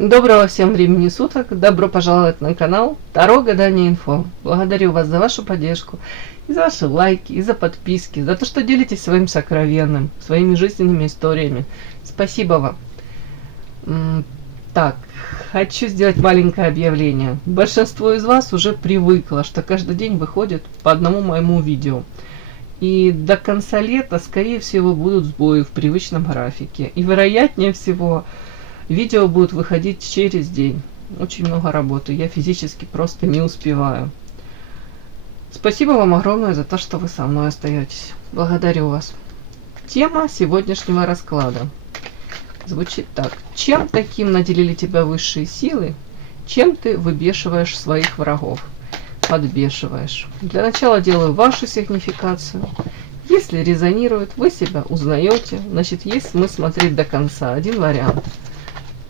Доброго всем времени суток, добро пожаловать на канал Таро Гадание Инфо. Благодарю вас за вашу поддержку, и за ваши лайки, и за подписки, за то, что делитесь своим сокровенным, своими жизненными историями. Спасибо вам. Так, хочу сделать маленькое объявление. Большинство из вас уже привыкло, что каждый день выходит по одному моему видео. И до конца лета, скорее всего, будут сбои в привычном графике. И вероятнее всего, видео будут выходить через день. Очень много работы. Я физически просто не успеваю. Спасибо вам огромное за то, что вы со мной остаетесь. Благодарю вас. Тема сегодняшнего расклада звучит так. Чем таким наделили тебя высшие силы? Чем ты выбешиваешь своих врагов? Подбешиваешь. Для начала делаю вашу сигнификацию. Если резонирует, вы себя узнаете, значит, есть смысл смотреть до конца. Один вариант.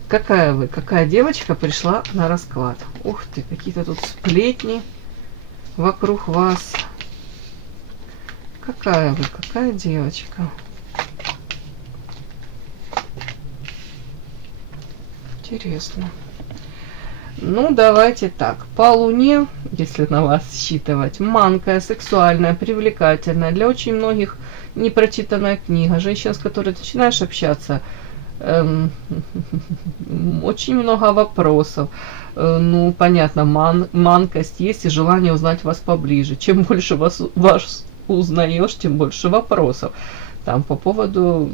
Какая девочка пришла на расклад? Ух ты, какие-то тут сплетни вокруг вас. Какая девочка? Интересно. Ну, давайте так. По Луне, если на вас считывать, манкая, сексуальная, привлекательная, для очень многих непрочитанная книга. Женщина, с которой ты начинаешь общаться, очень много вопросов. Ну, понятно, манкость есть и желание узнать вас поближе. Чем больше вас узнаешь, тем больше вопросов. Там по поводу,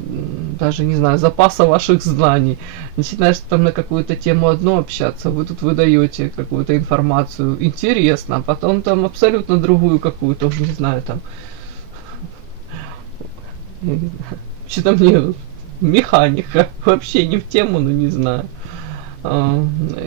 даже не знаю, запаса ваших знаний. Начинаешь там на какую-то тему одно общаться, вы тут выдаете какую-то информацию, интересно, а потом там абсолютно другую какую-то, уже не знаю, там, что-то мне механика, вообще не в тему, но не знаю.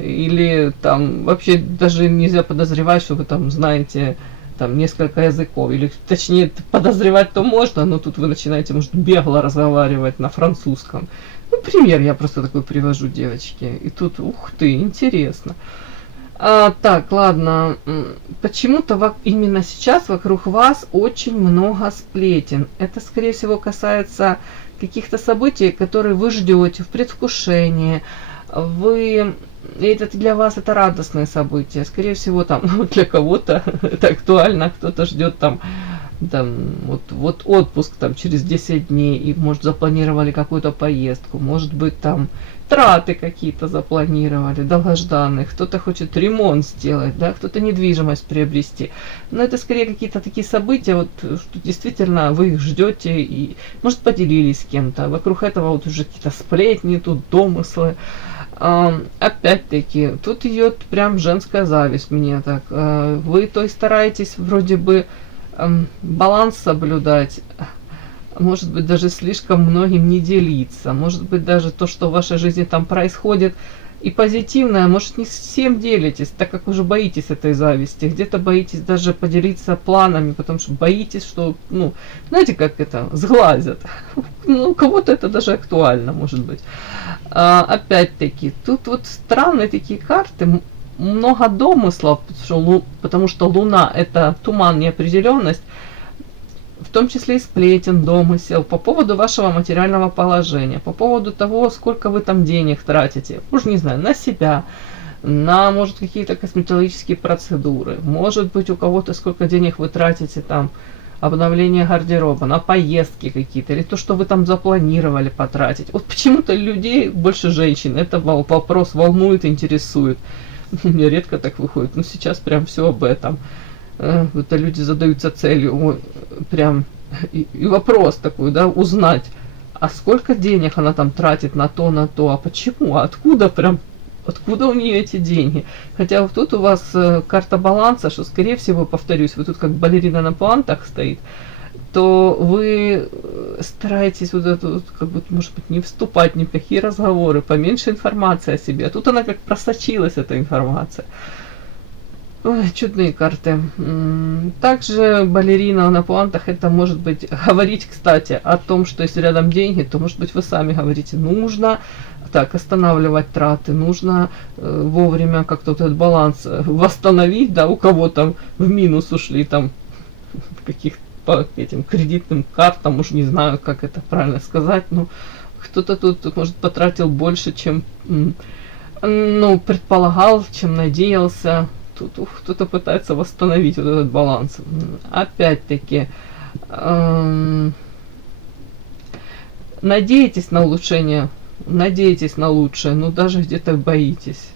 Или там вообще даже нельзя подозревать, что вы там знаете там несколько языков, или точнее подозревать-то можно, но тут вы начинаете, может, бегло разговаривать на французском. Ну, пример я просто такой привожу, девочки. И тут, ух ты, интересно. Так, ладно. Почему-то именно сейчас вокруг вас очень много сплетен. Это, скорее всего, касается каких-то событий, которые вы ждете в предвкушении. Это для вас это радостное событие. Скорее всего, там для кого-то это актуально, кто-то ждет там вот отпуск там через 10 дней, и, может, запланировали какую-то поездку, может быть, там траты какие-то запланировали, долгожданные, кто-то хочет ремонт сделать, да, кто-то недвижимость приобрести. Но это скорее какие-то такие события, вот, что действительно вы их ждете и, может, поделились с кем-то. Вокруг этого вот уже какие-то сплетни, тут домыслы. Опять-таки, тут идет прям женская зависть мне так. Вы, то есть, стараетесь вроде бы баланс соблюдать, может быть, даже слишком многим не делиться, может быть, даже то, что в вашей жизни там происходит, и позитивное, может, не всем делитесь, так как уже боитесь этой зависти, где-то боитесь даже поделиться планами, потому что боитесь, что, ну, знаете, как это, сглазят. Ну, у кого-то это даже актуально, может быть. Опять-таки, тут вот странные такие карты, много домыслов, потому что Луна – это туман, неопределенность, в том числе и сплетен, домысел, по поводу вашего материального положения, по поводу того, сколько вы там денег тратите, уж не знаю, на себя, на, может, какие-то косметологические процедуры, может быть, у кого-то сколько денег вы тратите там, обновление гардероба, на поездки какие-то, или то, что вы там запланировали потратить. Вот почему-то людей, больше женщин, это вопрос волнует, интересует. У меня редко так выходит, но сейчас прям все об этом. Это люди задаются целью, прям, и вопрос такой, да, узнать, а сколько денег она там тратит на то, а почему, откуда у нее эти деньги. Хотя вот тут у вас карта баланса, что, скорее всего, повторюсь, вы тут как балерина на пуантах стоит, то вы стараетесь вот это вот, как бы, может быть, не вступать ни в какие разговоры, поменьше информации о себе. А тут она как просочилась, эта информация. Ой, чудные карты. Также балерина на пуантах, это может быть говорить, кстати, о том, что если рядом деньги, то, может быть, вы сами говорите, нужно так останавливать траты, нужно вовремя как-то вот этот баланс восстановить, да, у кого там в минус ушли там каких-то по этим кредитным картам, уж не знаю, как это правильно сказать, но кто-то тут, может, потратил больше, чем ну, предполагал, чем надеялся. Тут кто-то пытается восстановить вот этот баланс. Опять-таки, надеетесь на улучшение, надеетесь на лучшее, но даже где-то боитесь.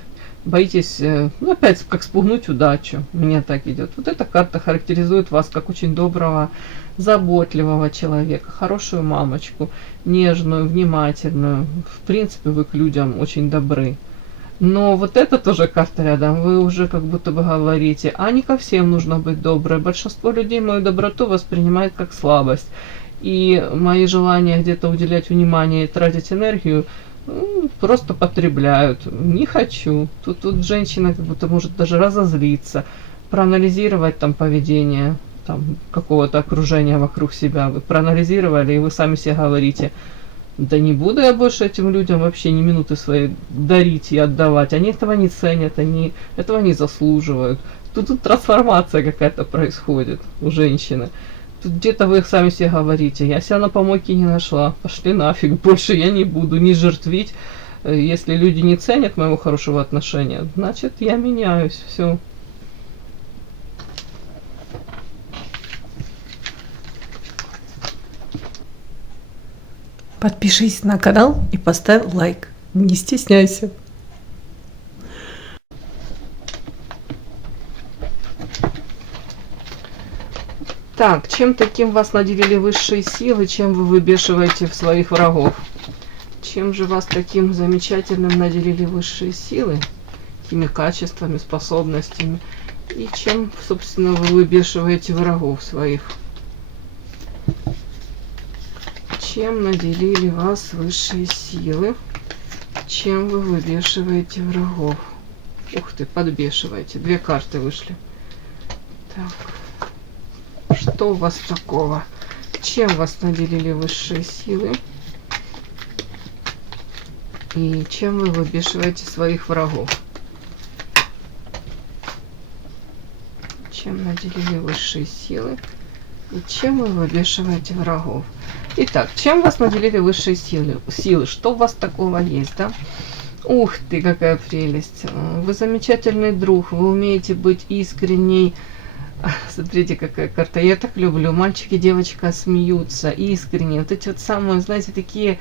Боитесь, ну, опять как спугнуть удачу. Мне так идет. Вот эта карта характеризует вас как очень доброго, заботливого человека, хорошую мамочку, нежную, внимательную. В принципе, вы к людям очень добры. Но вот эта тоже карта рядом, вы уже как будто бы говорите, а не ко всем нужно быть доброй. Большинство людей мою доброту воспринимает как слабость. И мои желания где-то уделять внимание и тратить энергию, ну, просто потребляют. Не хочу. Тут женщина как будто может даже разозлиться, проанализировать там поведение там, какого-то окружения вокруг себя. Вы проанализировали, и вы сами себе говорите, да не буду я больше этим людям вообще ни минуты своей дарить и отдавать. Они этого не ценят, они этого не заслуживают. Тут трансформация какая-то происходит у женщины. Тут где-то вы сами себе говорите, я себя на помойке не нашла, пошли нафиг, больше я не буду не жертвить. Если люди не ценят моего хорошего отношения, значит я меняюсь, все. Подпишись на канал и поставь лайк. Не стесняйся. Так, чем таким вас наделили высшие силы, чем вы выбешиваете в своих врагов? Чем же вас таким замечательным наделили высшие силы? Какими качествами, способностями? И чем, собственно, вы выбешиваете врагов своих? Чем наделили вас высшие силы? Чем вы выбешиваете врагов? Ух ты, подбешиваете. 2 карты вышли. Так. Что у вас такого? Чем вас наделили высшие силы? И чем вы выбешиваете своих врагов? Чем наделили высшие силы? И чем вы выбешиваете врагов? Итак, чем вас наделили высшие силы? Что у вас такого есть, да? Ух ты, какая прелесть. Вы замечательный друг, вы умеете быть искренней. Смотрите, какая карта. Я так люблю. Мальчик и девочка смеются искренне. Вот эти вот самые, знаете, такие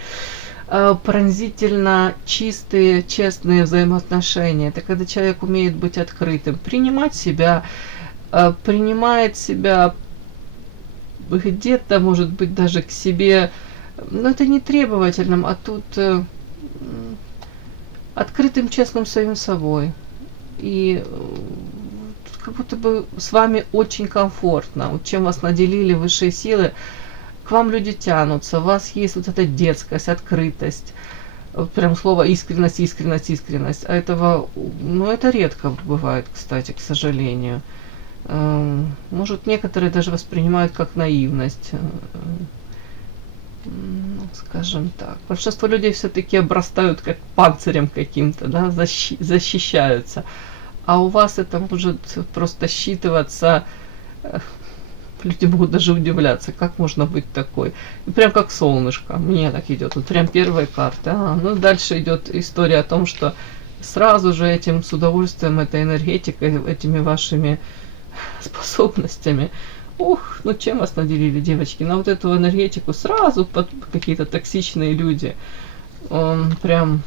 пронзительно чистые, честные взаимоотношения. Это когда человек умеет быть открытым, принимает себя где-то, может быть, даже к себе. Но это не требовательным, а тут открытым, честным самим собой. И как будто бы с вами очень комфортно. Вот чем вас наделили высшие силы, к вам люди тянутся, у вас есть вот эта детскость, открытость, вот прям слово искренность, искренность, искренность. А этого, ну, это редко бывает, кстати, к сожалению. Может, некоторые даже воспринимают как наивность, скажем так. Большинство людей все-таки обрастают как панцирем каким-то, да, защищаются. А у вас это может просто считываться, люди могут даже удивляться, как можно быть такой. И прям как солнышко, мне так идет, вот прям первая карта. Ну дальше идет история о том, что сразу же этим с удовольствием, этой энергетикой, этими вашими способностями, ух, ну чем вас наделили, девочки, на вот эту энергетику сразу под какие-то токсичные люди, прям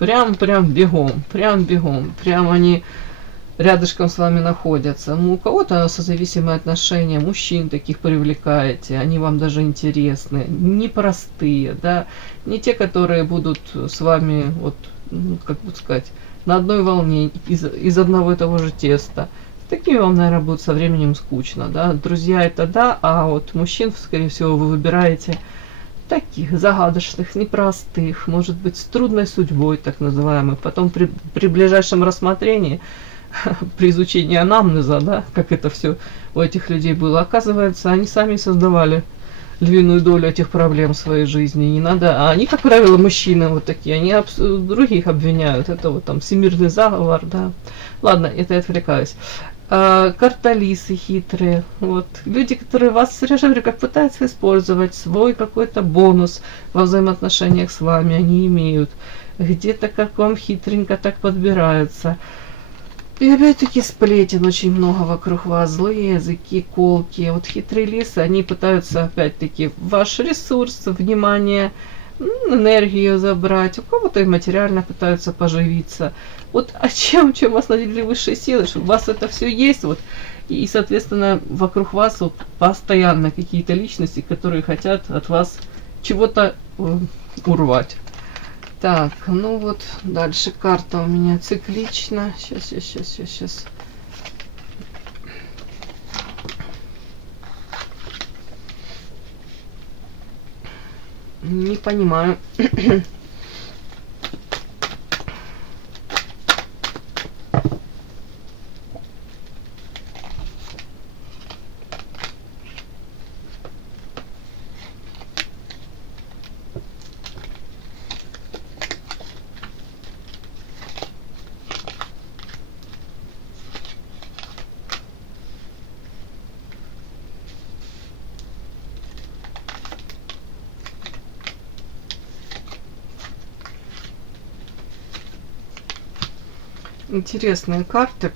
бегом, прям они рядышком с вами находятся. Ну, у кого-то созависимые отношения, мужчин таких привлекаете, они вам даже интересны, непростые, да, не те, которые будут с вами, вот, ну, как бы сказать, на одной волне, из одного и того же теста. С такими вам, наверное, будет со временем скучно, да, друзья это да, а вот мужчин, скорее всего, вы выбираете таких загадочных, непростых, может быть, с трудной судьбой, так называемых. Потом при ближайшем рассмотрении, при изучении анамнеза, да, как это все у этих людей было, оказывается, они сами создавали львиную долю этих проблем в своей жизни. Не надо, а они, как правило, мужчины вот такие, они других обвиняют. Это вот там всемирный заговор, да. Ладно, это я отвлекаюсь. Карталисы хитрые, вот, люди, которые вас, я же говорю, как пытаются использовать свой какой-то бонус во взаимоотношениях с вами, они имеют. где-то как вам хитренько так подбираются. И опять-таки сплетен очень много вокруг вас, злые языки, колки. Вот хитрые лисы, они пытаются опять-таки ваш ресурс, внимание, энергию забрать. У кого-то и материально пытаются поживиться. Вот чем вас наделили высшие силы, что у вас это все есть, вот, и, соответственно, вокруг вас вот постоянно какие-то личности, которые хотят от вас чего-то урвать. Так, ну вот, дальше карта у меня циклична. Сейчас. Не понимаю. Интересные карты,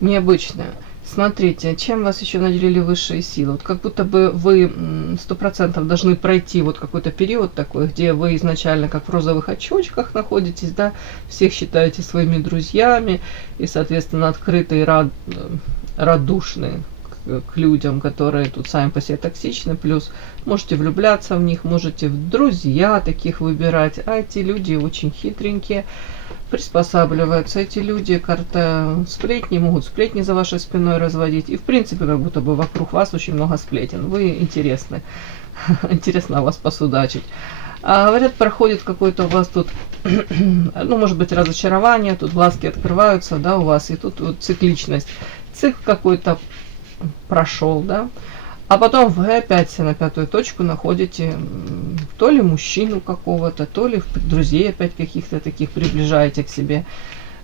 необычные. Смотрите, чем вас еще наделили высшие силы? Вот как будто бы вы 100% должны пройти вот какой-то период такой, где вы изначально как в розовых очочках находитесь, да, всех считаете своими друзьями и, соответственно, открытые, радушные к людям, которые тут сами по себе токсичны, плюс можете влюбляться в них, можете в друзья таких выбирать, а эти люди очень хитренькие, приспосабливаются. Эти люди карта сплетни, могут сплетни за вашей спиной разводить. И в принципе, как будто бы вокруг вас очень много сплетен. Вы интересны. Интересно вас посудачить. А говорят, проходит какой-то у вас тут, ну, может быть, разочарование, тут глазки открываются, да, у вас, и тут вот цикличность. Цикл какой-то прошел, да. А потом вы опять на пятую точку находите то ли мужчину какого-то, то ли друзей опять каких-то таких приближаете к себе,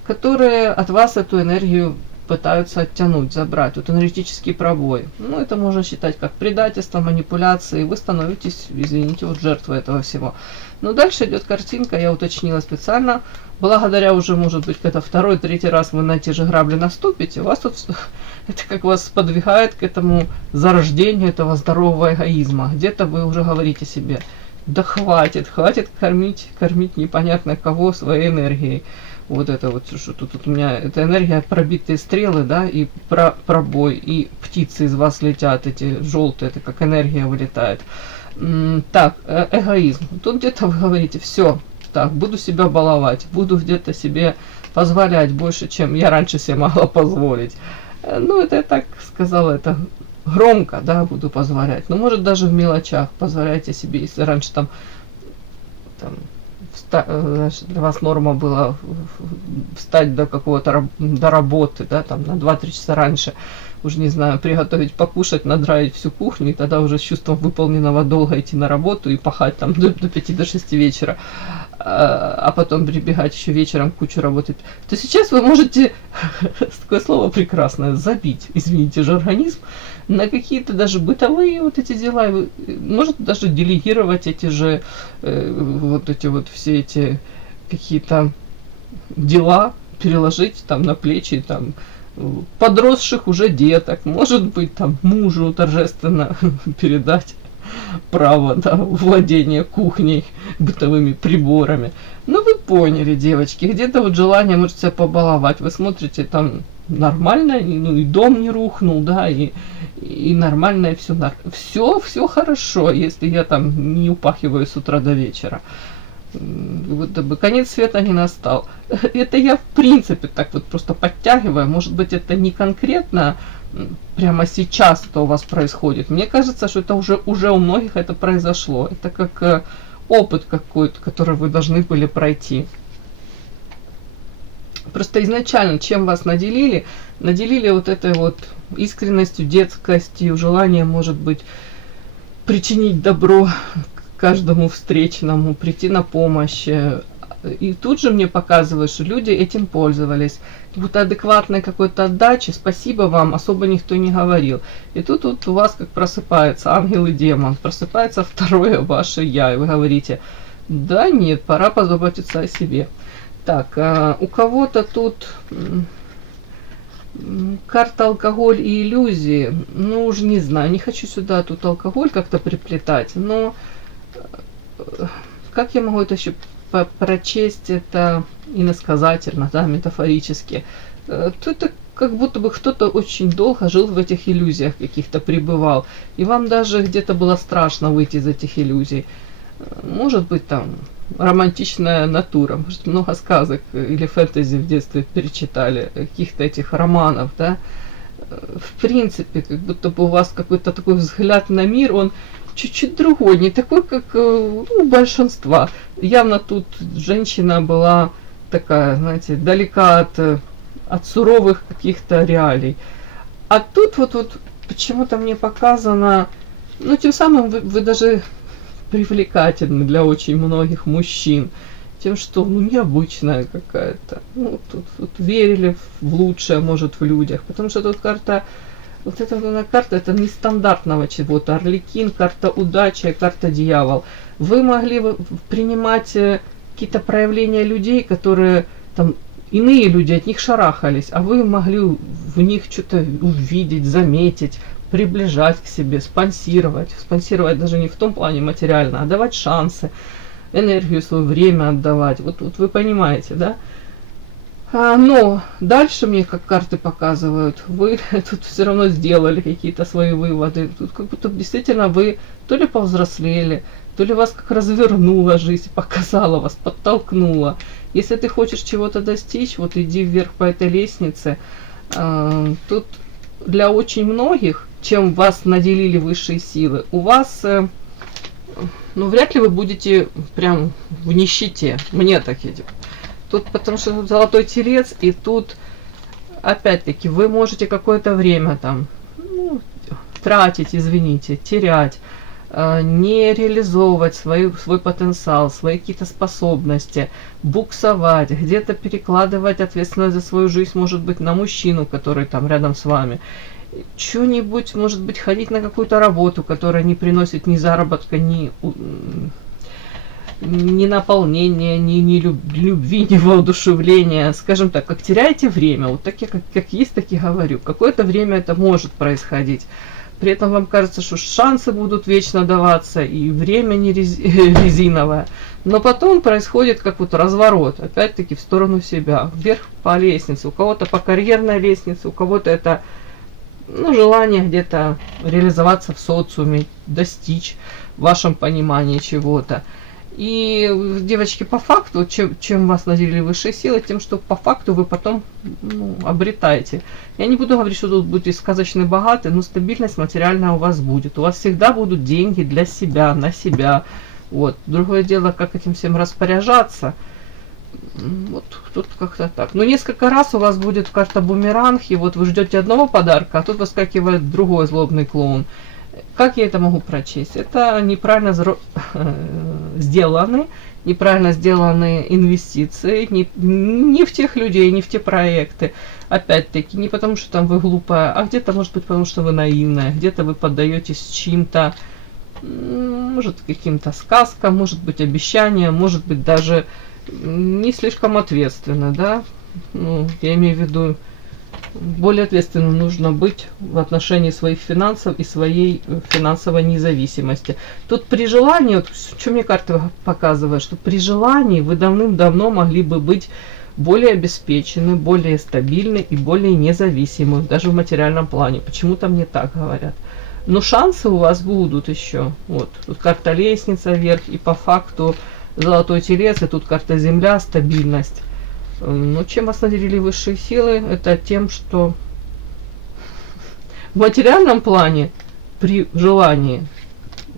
которые от вас эту энергию пытаются оттянуть, забрать. Вот энергетический пробой. Ну, это можно считать как предательство, манипуляции. Вы становитесь, извините, вот жертвой этого всего. Но дальше идет картинка, я уточнила специально. Благодаря уже, может быть, когда второй, третий раз вы на те же грабли наступите, у вас тут это как вас подвигает к этому зарождению этого здорового эгоизма. Где-то вы уже говорите себе, да хватит кормить непонятно кого своей энергией. Вот это вот, что тут у меня, это энергия, пробитые стрелы, да, и пробой, и птицы из вас летят, эти желтые, это как энергия вылетает. Так, эгоизм. Тут где-то вы говорите, все, так, буду себя баловать, буду где-то себе позволять больше, чем я раньше себе могла позволить. Ну, это я так сказала, это громко, да, буду позволять. Но может даже в мелочах позволяйте себе, если раньше там для вас норма была встать до какого-то, до работы, да, там на 2-3 часа раньше, уже не знаю, приготовить покушать, надраить всю кухню, и тогда уже с чувством выполненного долга идти на работу и пахать там до 5-6 вечера, а потом прибегать еще вечером кучу работать, то сейчас вы можете, такое слово прекрасное, забить, извините же, организм на какие-то даже бытовые вот эти дела, может даже делегировать эти же, вот эти вот все эти какие-то дела, переложить там на плечи там подросших уже деток, может быть там мужу торжественно передать право, да, владения кухней, бытовыми приборами. Ну вы поняли, девочки, где-то вот желание может себя побаловать, вы смотрите там нормально, ну и дом не рухнул, да, и нормально, и все хорошо, если я там не упахиваю с утра до вечера. Вот бы конец света не настал. Это я в принципе так вот просто подтягиваю. Может быть, это не конкретно прямо сейчас это у вас происходит. Мне кажется, что это уже у многих это произошло. Это как опыт какой-то, который вы должны были пройти. Просто изначально, чем вас наделили вот этой вот искренностью, детскостью, желанием, может быть, причинить добро каждому встречному, прийти на помощь. И тут же мне показывают, что люди этим пользовались. Как будто адекватной какой-то отдачи, спасибо вам, особо никто не говорил. И тут вот у вас как просыпается ангел и демон, просыпается второе ваше я, и вы говорите, Да нет, пора позаботиться о себе. Так, у кого-то тут карта алкоголь и иллюзии. Ну, уже не знаю, не хочу сюда тут алкоголь как-то приплетать, но как я могу это еще прочесть это иносказательно, да, метафорически? То это как будто бы кто-то очень долго жил в этих иллюзиях каких-то, пребывал. И вам даже где-то было страшно выйти из этих иллюзий. Может быть, там романтичная натура, может, много сказок или фэнтези в детстве перечитали, каких-то этих романов, да. В принципе, как будто бы у вас какой-то такой взгляд на мир, он чуть-чуть другой, не такой, как у большинства. Явно тут женщина была такая, знаете, далека от суровых каких-то реалий. А тут вот почему-то мне показано, ну, тем самым вы даже привлекательны для очень многих мужчин. Тем, что, ну, необычная какая-то. Ну, тут верили в лучшее, может, в людях. Потому что тут карта, вот эта карта, это нестандартного чего-то. Арлекин, карта удачи, карта дьявол. Вы могли принимать какие-то проявления людей, которые там, иные люди от них шарахались, а вы могли в них что-то увидеть, заметить, приближать к себе, спонсировать. Спонсировать даже не в том плане материально, а давать шансы, энергию, свое время отдавать. Вот вы понимаете, да? Но дальше мне, как карты показывают, вы тут все равно сделали какие-то свои выводы. Тут как будто действительно вы то ли повзрослели, то ли вас как развернула жизнь, показала вас, подтолкнула. Если ты хочешь чего-то достичь, вот иди вверх по этой лестнице. Тут для очень многих, чем вас наделили высшие силы, у вас, ну, вряд ли вы будете прям в нищете. Мне так идет. Тут потому что тут золотой телец, и тут, опять-таки, вы можете какое-то время там, ну, тратить, извините, терять, не реализовывать свой потенциал, свои какие-то способности, буксовать, где-то перекладывать ответственность за свою жизнь, может быть, на мужчину, который там рядом с вами. Что-нибудь, может быть, ходить на какую-то работу, которая не приносит ни заработка, ни наполнения, ни любви, ни воодушевления. Скажем так, как теряете время, вот так я как есть, так и говорю. Какое-то время это может происходить. При этом вам кажется, что шансы будут вечно даваться, и время не резиновое. Но потом происходит как вот разворот, опять-таки в сторону себя, вверх по лестнице. У кого-то по карьерной лестнице, у кого-то это, ну, желание где-то реализоваться в социуме, достичь в вашем понимании чего-то. И, девочки, по факту, чем вас наделили высшие силы, тем, что по факту вы потом, ну, обретаете. Я не буду говорить, что тут будете сказочно богаты, но стабильность материальная у вас будет. У вас всегда будут деньги для себя, на себя. Вот. Другое дело, как этим всем распоряжаться. Вот тут как-то так. Но несколько раз у вас будет карта бумеранг, и вот вы ждете одного подарка, а тут выскакивает другой злобный клоун. Как я это могу прочесть? Это неправильно неправильно сделаны инвестиции, не в тех людей, не в те проекты. Опять-таки, не потому что там вы глупая, а где-то, может быть, потому что вы наивная, где-то вы поддаетесь чьим-то, может, каким-то сказкам, может быть, обещаниям, может быть, даже не слишком ответственно, да? Ну, я имею в виду, более ответственным нужно быть в отношении своих финансов и своей финансовой независимости. Тут при желании, вот что мне карта показывает, что при желании вы давным-давно могли бы быть более обеспечены, более стабильны и более независимы, даже в материальном плане. Почему-то мне так говорят. Но шансы у вас будут еще. Вот, тут карта лестница вверх, и по факту золотой телец, и тут карта земля, стабильность. Но чем вас наделили высшие силы, это тем, что в материальном плане, при желании,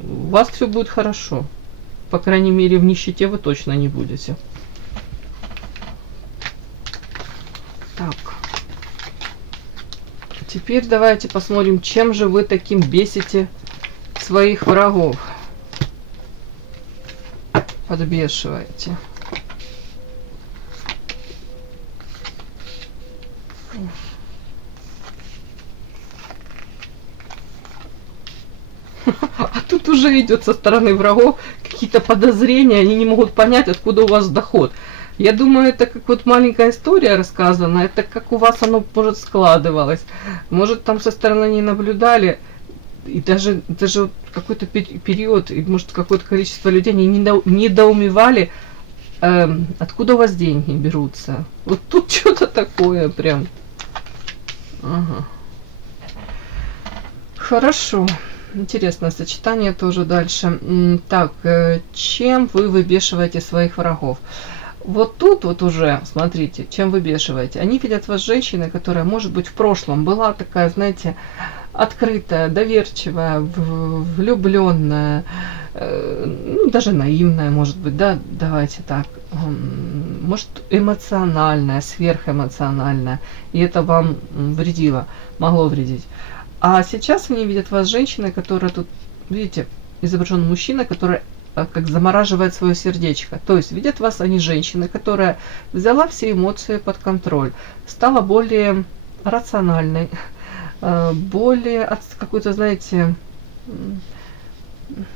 у вас все будет хорошо. По крайней мере, в нищете вы точно не будете. Так. Теперь давайте посмотрим, чем же вы таким бесите своих врагов. Подбешиваете. А тут уже идет со стороны врагов какие-то подозрения, они не могут понять, откуда у вас доход. Я думаю, это как вот маленькая история рассказана, это как у вас оно, может, складывалось. Может, там со стороны не наблюдали, и даже вот какой-то период, и может какое-то количество людей не недоумевали, откуда у вас деньги берутся. Вот тут что-то такое прям. Ага. Хорошо. Интересное сочетание тоже дальше. Так, чем вы выбешиваете своих врагов? Вот тут вот уже, смотрите, чем выбешиваете. Они видят вас женщиной, которая, может быть, в прошлом была такая, знаете, открытая, доверчивая, влюбленная, ну, даже наивная, может быть, да, давайте так, может, эмоциональная, сверхэмоциональная, и это вам вредило, могло вредить. А сейчас они видят вас женщиной, которая тут, видите, изображен мужчина, который как замораживает свое сердечко. То есть видят вас они женщины, которая взяла все эмоции под контроль, стала более рациональной, более какой-то, знаете,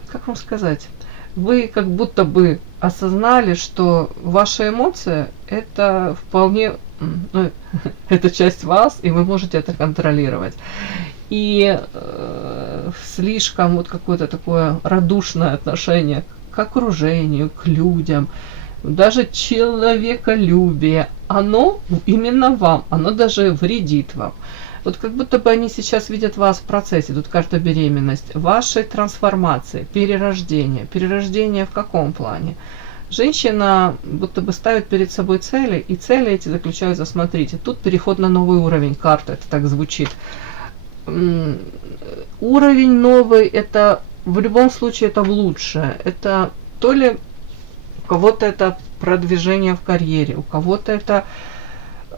как вам сказать, вы как будто бы осознали, что ваша эмоция это вполне, ну, это часть вас, и вы можете это контролировать. И слишком вот какое-то такое радушное отношение к окружению, к людям, даже человеколюбие, оно именно вам, оно даже вредит вам. Вот как будто бы они сейчас видят вас в процессе, тут карта беременность, вашей трансформации, перерождения. Перерождение в каком плане? Женщина будто бы ставит перед собой цели, и цели эти заключаются, смотрите, тут переход на новый уровень, карта, это так звучит. Уровень новый, это в любом случае это в лучшее. Это то ли у кого-то это продвижение в карьере, у кого-то это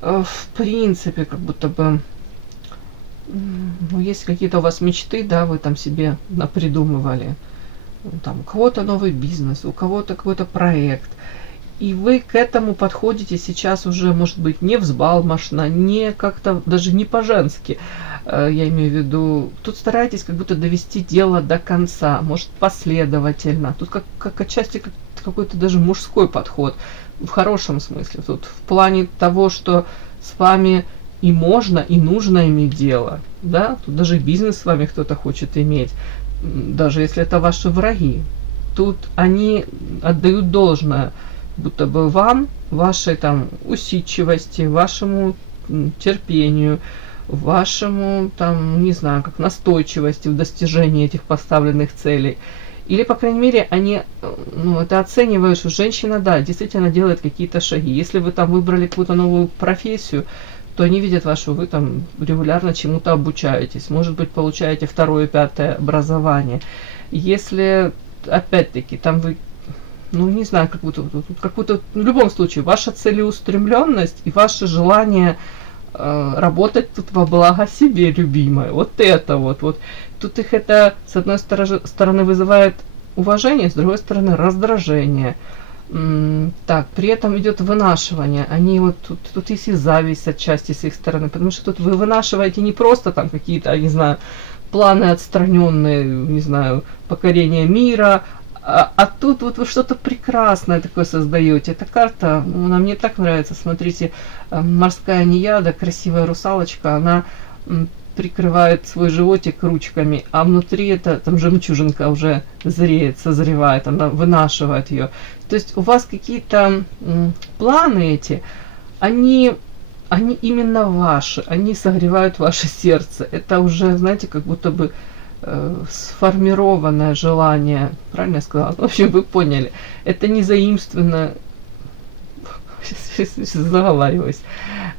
в принципе как будто бы, ну, есть какие-то у вас мечты, да, вы там себе напридумывали. Там, у кого-то новый бизнес, у кого-то какой-то проект. И вы к этому подходите сейчас уже, может быть, не взбалмошно, не как-то, даже не по-женски, я имею в виду. Тут стараетесь как будто довести дело до конца, может, последовательно. Тут как отчасти какой-то даже мужской подход, в хорошем смысле. Тут в плане того, что с вами и можно, и нужно иметь дело. Да? Тут даже бизнес с вами кто-то хочет иметь, даже если это ваши враги. Тут они отдают должное, будто бы вам, вашей там усидчивости, вашему терпению, вашему там, не знаю, как настойчивости в достижении этих поставленных целей. Или, по крайней мере, они, ну, это оценивают, что женщина, да, действительно делает какие-то шаги. Если вы там выбрали какую-то новую профессию, то они видят вас, что вы там регулярно чему-то обучаетесь. Может быть, получаете 2-е, 5-е образование. Если, опять-таки, там вы, ну, не знаю, какую-то, в любом случае, ваша целеустремленность и ваше желание работать тут во благо себе, любимой. Вот это вот. Тут их это, с одной стороны, вызывает уважение, с другой стороны, раздражение. Так, при этом идет вынашивание. Они вот тут есть и зависть отчасти с их стороны, потому что тут вы вынашиваете не просто там какие-то, не знаю, планы отстраненные, не знаю, покорение мира, а тут вот вы что-то прекрасное такое создаете. Эта карта, она мне так нравится. Смотрите, морская неяда, красивая русалочка, она прикрывает свой животик ручками, а внутри это там жемчужинка уже зреет, созревает, она вынашивает ее. То есть у вас какие-то планы эти, они именно ваши, они согревают ваше сердце. Это уже, знаете, как будто бы сформированное желание, правильно я сказала? В общем, вы поняли. Это не заимствованное, заговариваюсь.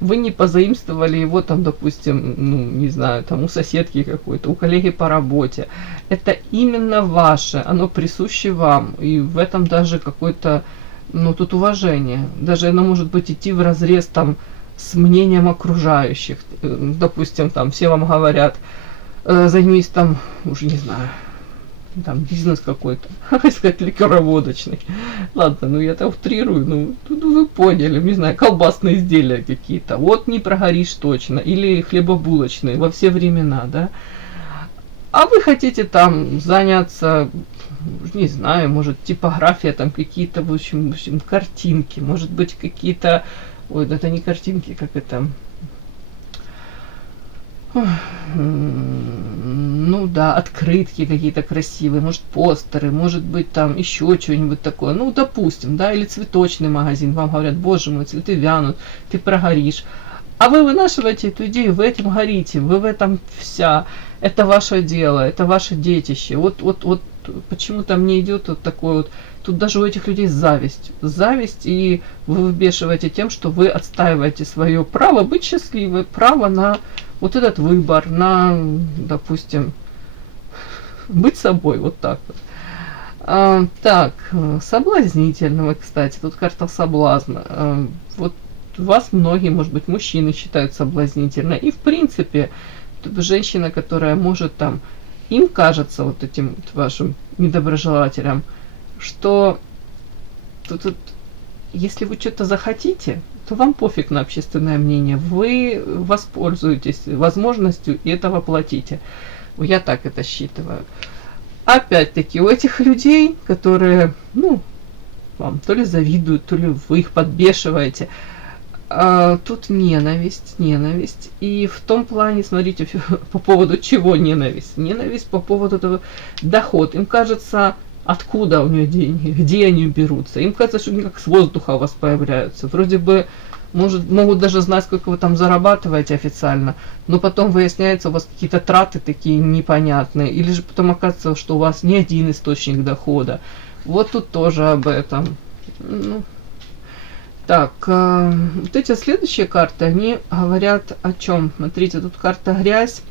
Вы не позаимствовали его там, допустим, ну, не знаю, там у соседки какой-то, у коллеги по работе. Это именно ваше, оно присуще вам. И в этом даже какое-то, ну, тут уважение. Даже оно может быть идти вразрез там с мнением окружающих. Допустим, там все вам говорят, займись там, уже не знаю, там бизнес какой-то, сказать, ликероводочный. Ладно, ну я-то утрирую, ну вы поняли, не знаю, колбасные изделия какие-то. Вот не прогоришь точно. Или хлебобулочные во все времена, да. А вы хотите там заняться, не знаю, может, типография, там какие-то, в общем, картинки, может быть, какие-то, ой, это не картинки, как это, ну да, открытки какие-то красивые, может, постеры, может быть, там еще что-нибудь такое, ну, допустим, да, или цветочный магазин, вам говорят, боже мой, цветы вянут, ты прогоришь. А вы вынашиваете эту идею, вы этим горите, вы в этом вся, это ваше дело, это ваше детище. Вот почему-то мне идет вот такой вот, тут даже у этих людей зависть. Зависть, и вы выбешиваете тем, что вы отстаиваете свое право быть счастливой, право на вот этот выбор, на, допустим, быть собой, вот так вот. Так, соблазнительного, кстати, тут карта соблазна. Вот вас многие, может быть, мужчины считают соблазнительной. И, в принципе, женщина, которая может там, им кажется, вот этим вот вашим недоброжелателям, что тут, если вы что-то захотите, то вам пофиг на общественное мнение. Вы воспользуетесь возможностью и это воплотите. Я так это считываю. Опять-таки, у этих людей, которые, ну, вам то ли завидуют, то ли вы их подбешиваете, тут ненависть. И в том плане, смотрите, по поводу чего ненависть. Ненависть по поводу того, доход. Им кажется, откуда у нее деньги, где они берутся. Им кажется, что они как с воздуха у вас появляются. Вроде бы могут даже знать, сколько вы там зарабатываете официально, но потом выясняется, у вас какие-то траты такие непонятные. Или же потом оказывается, что у вас не один источник дохода. Вот тут тоже об этом. Ну, так, вот эти следующие карты, они говорят о чем? Смотрите, тут карта грязь,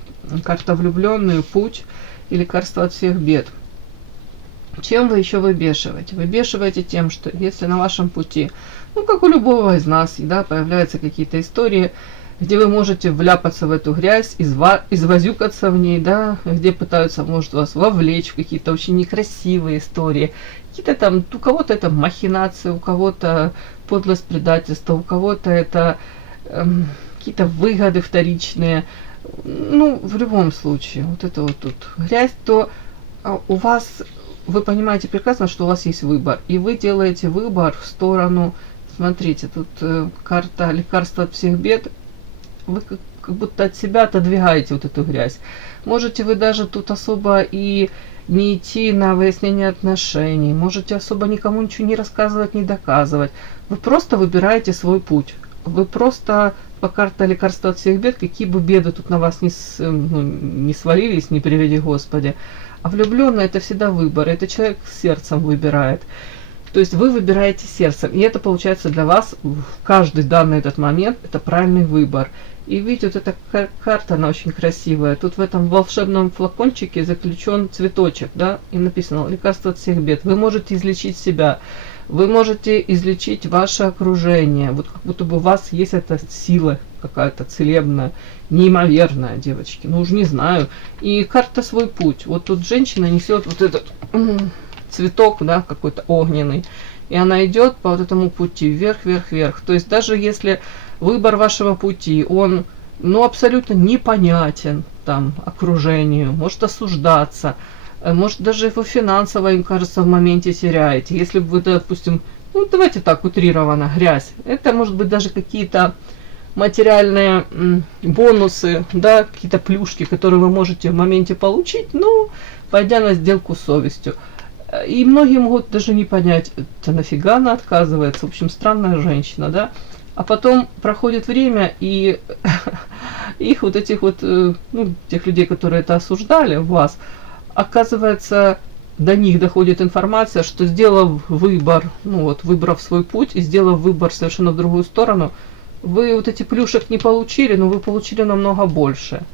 карта влюбленный, путь или лекарство от всех бед. Чем вы еще выбешиваете? Выбешиваете тем, что если на вашем пути, ну, как у любого из нас, да, появляются какие-то истории, где вы можете вляпаться в эту грязь, извозюкаться в ней, да, где пытаются, может, вас вовлечь в какие-то очень некрасивые истории. Какие-то там, у кого-то это махинации, у кого-то подлость, предательство, у кого-то это какие-то выгоды вторичные. Ну, в любом случае, вот это вот тут грязь, то у вас, вы понимаете прекрасно, что у вас есть выбор. И вы делаете выбор в сторону, смотрите, тут карта лекарства от всех бед. Вы как будто от себя отодвигаете вот эту грязь. Можете вы даже тут особо и не идти на выяснение отношений, можете особо никому ничего не рассказывать, не доказывать. Вы просто выбираете свой путь. Вы просто по карте лекарства от всех бед, какие бы беды тут на вас не свалились, не приведи Господи. А влюбленный это всегда выбор, это человек сердцем выбирает. То есть вы выбираете сердцем, и это получается для вас в каждый данный этот момент, это правильный выбор. И видите, вот эта карта, она очень красивая. Тут в этом волшебном флакончике заключен цветочек, да, и написано «Лекарство от всех бед». Вы можете излечить себя, вы можете излечить ваше окружение. Вот как будто бы у вас есть эта сила какая-то целебная, неимоверная, девочки. Ну уж не знаю. И карта свой путь. Вот тут женщина несет вот этот цветок, да, какой-то огненный. И она идет по вот этому пути вверх, вверх, вверх. То есть даже если выбор вашего пути, он, ну, абсолютно непонятен там окружению, может осуждаться, может даже вы финансово, им кажется, в моменте теряете. Если бы вы, допустим, ну, давайте так, утрированно, грязь, это может быть даже какие-то материальные бонусы, да, какие-то плюшки, которые вы можете в моменте получить, ну, пойдя на сделку с совестью. И многие могут даже не понять, это нафига она отказывается, в общем, странная женщина, да. А потом проходит время, и их вот этих вот, ну, тех людей, которые это осуждали, вас, оказывается, до них доходит информация, что сделав выбор, ну вот, выбрав свой путь и сделав выбор совершенно в другую сторону, вы вот эти плюшек не получили, но вы получили намного больше.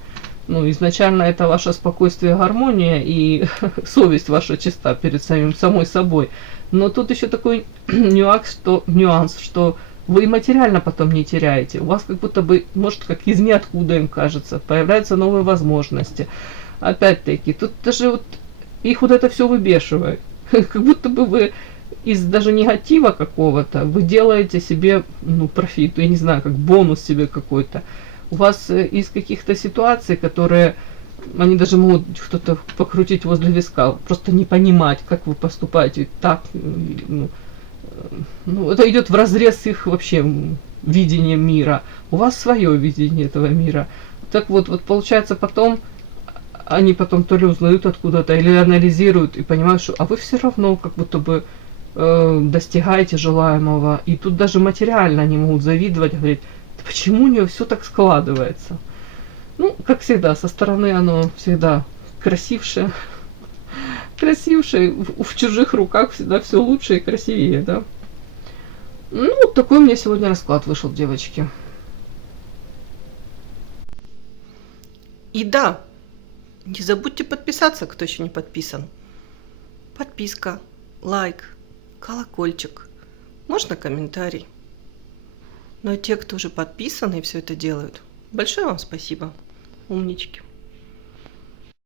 Ну, изначально это ваше спокойствие, гармония и совесть ваша чиста перед самой собой. Но тут еще такой нюанс, что вы материально потом не теряете. У вас как будто бы, может, как из ниоткуда им кажется, появляются новые возможности. Опять-таки, тут даже вот их вот это все выбешивает. Как будто бы вы из даже негатива какого-то, вы делаете себе, ну, профит, я не знаю, как бонус себе какой-то. У вас из каких-то ситуаций, которые Они даже могут что-то покрутить возле виска, просто не понимать, как вы поступаете так. Ну, это идет вразрез с их вообще видением мира. У вас свое видение этого мира. Так вот получается потом, они потом то ли узнают откуда-то, или анализируют и понимают, что а вы все равно как будто бы достигаете желаемого. И тут даже материально они могут завидовать, говорить, да почему у нее все так складывается? Ну, как всегда, со стороны оно всегда красивше. Красивше, в чужих руках всегда все лучше и красивее, да? Ну, вот такой у меня сегодня расклад вышел, девочки. И да, не забудьте подписаться, кто еще не подписан. Подписка, лайк, колокольчик, можно комментарий. Ну а те, кто уже подписаны и все это делают, большое вам спасибо, умнички.